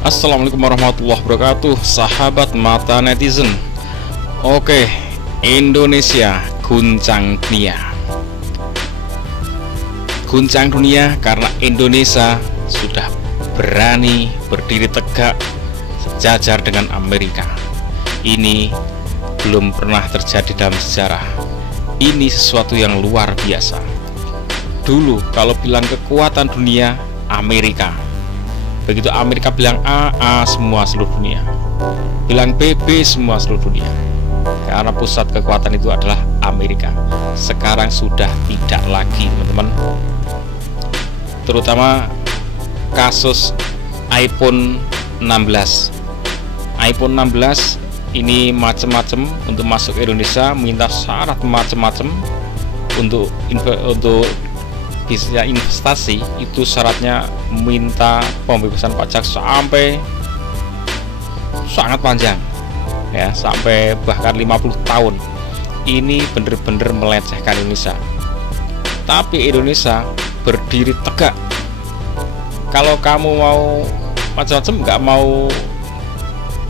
Assalamualaikum warahmatullahi wabarakatuh, sahabat mata netizen. Oke, Indonesia guncang dunia. Guncang dunia karena Indonesia sudah berani berdiri tegak sejajar dengan Amerika. Ini belum pernah terjadi dalam sejarah. Ini sesuatu yang luar biasa. Dulu kalau bilang kekuatan dunia, Amerika. Begitu Amerika bilang A semua seluruh dunia. Bilang B semua seluruh dunia. Karena pusat kekuatan itu adalah Amerika. Sekarang sudah tidak lagi, teman-teman. Terutama kasus iPhone 16. iPhone 16 ini macam-macam untuk masuk ke Indonesia, minta syarat macam-macam untuk bisa investasi. Itu syaratnya minta pembebasan pajak sampai sangat panjang ya, sampai bahkan 50 tahun. Ini bener-bener melecehkan Indonesia. Tapi Indonesia berdiri tegak. Kalau kamu mau macam-macam, nggak mau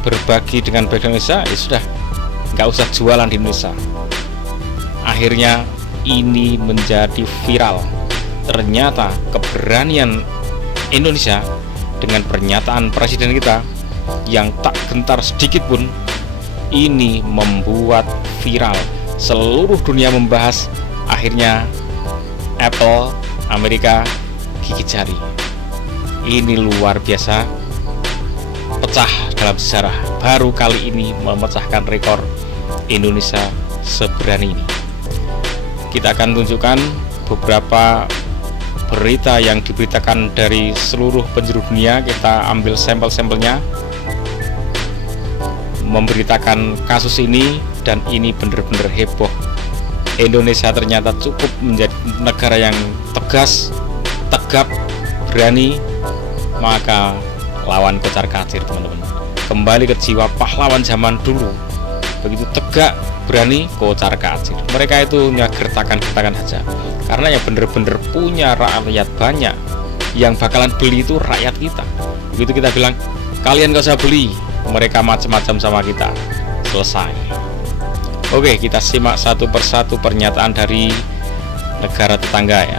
berbagi dengan baik Indonesia, ya sudah, nggak usah jualan di Indonesia. Akhirnya ini menjadi viral. Ternyata keberanian Indonesia dengan pernyataan presiden kita yang tak gentar sedikit pun, ini membuat viral. Seluruh dunia membahas. Akhirnya Apple Amerika gigit jari. Ini luar biasa, pecah dalam sejarah. Baru kali ini memecahkan rekor Indonesia seberani ini. Kita akan tunjukkan beberapa berita yang diberitakan dari seluruh penjuru dunia. Kita ambil sampel-sampelnya, memberitakan kasus ini, dan ini benar-benar heboh. Indonesia ternyata cukup menjadi negara yang tegas, tegap, berani, maka lawan kocar-kacir, teman-teman. Kembali ke jiwa pahlawan zaman dulu. Begitu tegak, berani, kocar-kacir. Mereka itu hanya gertakan-gertakan saja. Karena yang bener-bener punya rakyat banyak, yang bakalan beli itu rakyat kita. Begitu kita bilang, kalian gak usah beli, mereka macam-macam sama kita. Selesai. Oke, kita simak satu persatu pernyataan dari negara tetangga ya.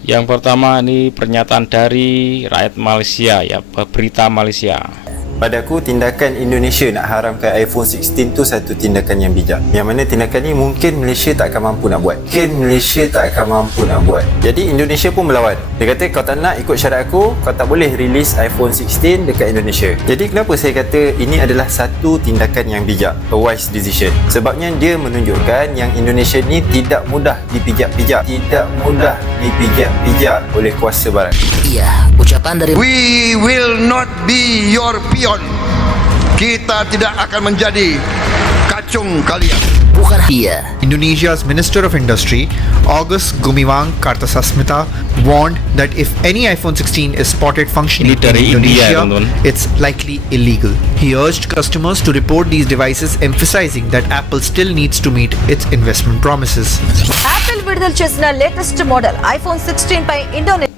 Yang pertama ini pernyataan dari rakyat Malaysia ya, berita Malaysia. Padaku, tindakan Indonesia nak haramkan iPhone 16 tu satu tindakan yang bijak. Yang mana tindakan ni mungkin Malaysia tak akan mampu nak buat. Jadi Indonesia pun melawan. Dia kata, kau tak nak ikut syarat aku, kau tak boleh release iPhone 16 dekat Indonesia. Jadi kenapa saya kata ini adalah satu tindakan yang bijak, a wise decision? Sebabnya dia menunjukkan yang Indonesia ni tidak mudah dipijak-pijak oleh kuasa barat. Iya, ucapan dari We will not be your peon. Kita tidak akan menjadi kacung kalian. bukan iya. Indonesia's Minister of Industry, August Gumiwang Kartasasmita, warned that if any iPhone 16 is spotted functioning in Indonesia, it's likely illegal. He urged customers to report these devices, emphasizing that Apple still needs to meet its investment promises. Apple విడుదల చేసిన latest model iPhone 16 pi Indonesia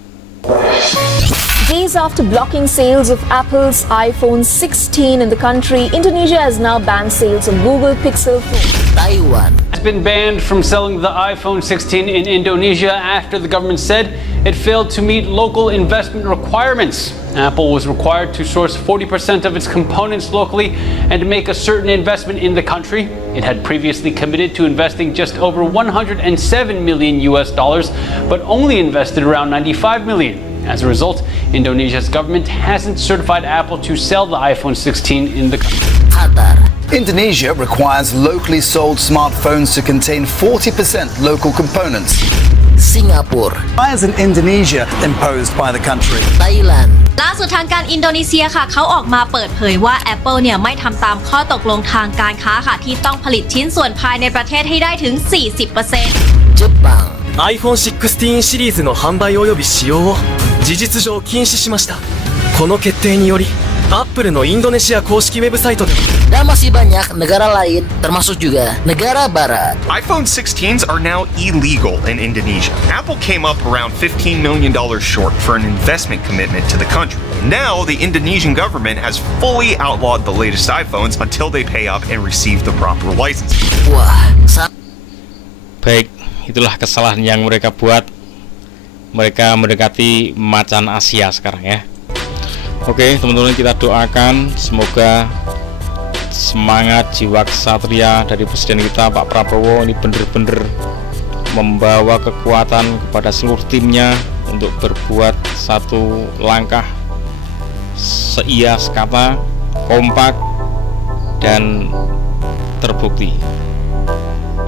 Days after blocking sales of Apple's iPhone 16 in the country, Indonesia has now banned sales of Google Pixel phone. Taiwan. It's been banned from selling the iPhone 16 in Indonesia after the government said it failed to meet local investment requirements. Apple was required to source 40% of its components locally and to make a certain investment in the country. It had previously committed to investing just over 107 million US dollars, but only invested around 95 million. As a result, Indonesia's government hasn't certified Apple to sell the iPhone 16 in the country. Qatar. Indonesia requires locally sold smartphones to contain 40% local components. Singapore. Why isn't Indonesia imposed by the country? Thailand. ล่าสุดทางการอินโดนีเซียค่ะเขาออกมาเปิดเผยว่า Apple เนี่ยไม่ทำตามข้อตกลงทางการค้าค่ะที่ต้องผลิตชิ้นส่วนภายในประเทศให้ได้ถึง 40% Jepang. iPhone 16シリーズの販売及び使用を事実上禁止しました。この決定により Apple のインドネシア公式ウェブサイトでも Dan masih banyak negara lain, termasuk juga negara barat. iPhone 16s are now illegal in Indonesia. Apple came up around $15 million short for an investment commitment to the country. Now, the Indonesian government has fully outlawed the latest iPhones until they pay up and receive the proper license. Wah, Baik, itulah kesalahan yang mereka buat. Mereka mendekati macan Asia sekarang ya. Oke, teman-teman, kita doakan semoga semangat jiwa kesatria dari Presiden kita Pak Prabowo ini benar-benar membawa kekuatan kepada seluruh timnya untuk berbuat satu langkah seia sekata, kompak, dan terbukti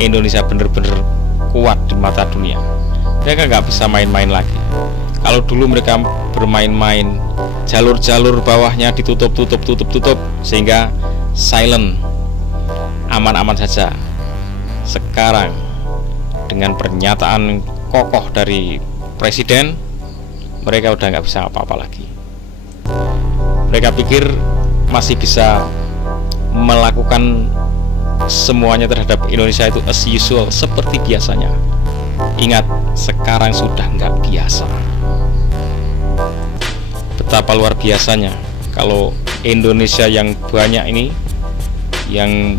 Indonesia benar-benar kuat di mata dunia. Mereka nggak bisa main-main lagi. Kalau dulu mereka bermain-main, jalur-jalur bawahnya ditutup sehingga silent, aman-aman saja. Sekarang dengan pernyataan kokoh dari Presiden, mereka udah nggak bisa apa-apa lagi. Mereka pikir masih bisa melakukan semuanya terhadap Indonesia itu as usual, seperti biasanya. Ingat, sekarang sudah nggak biasa. Betapa luar biasanya kalau Indonesia yang banyak ini, yang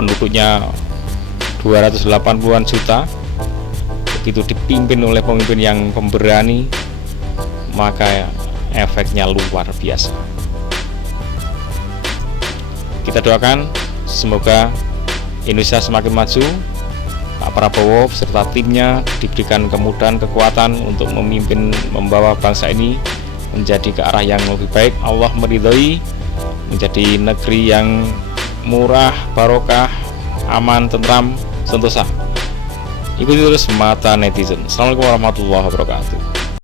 penduduknya 280-an juta, begitu dipimpin oleh pemimpin yang pemberani, maka efeknya luar biasa. Kita doakan semoga Indonesia semakin maju, Pak Prabowo beserta timnya diberikan kemudahan, kekuatan untuk memimpin, membawa bangsa ini menjadi ke arah yang lebih baik. Allah meridhoi, menjadi negeri yang murah, barokah, aman, tentram, sentosa. Ikuti terus Mata Netizen. Assalamualaikum warahmatullahi wabarakatuh.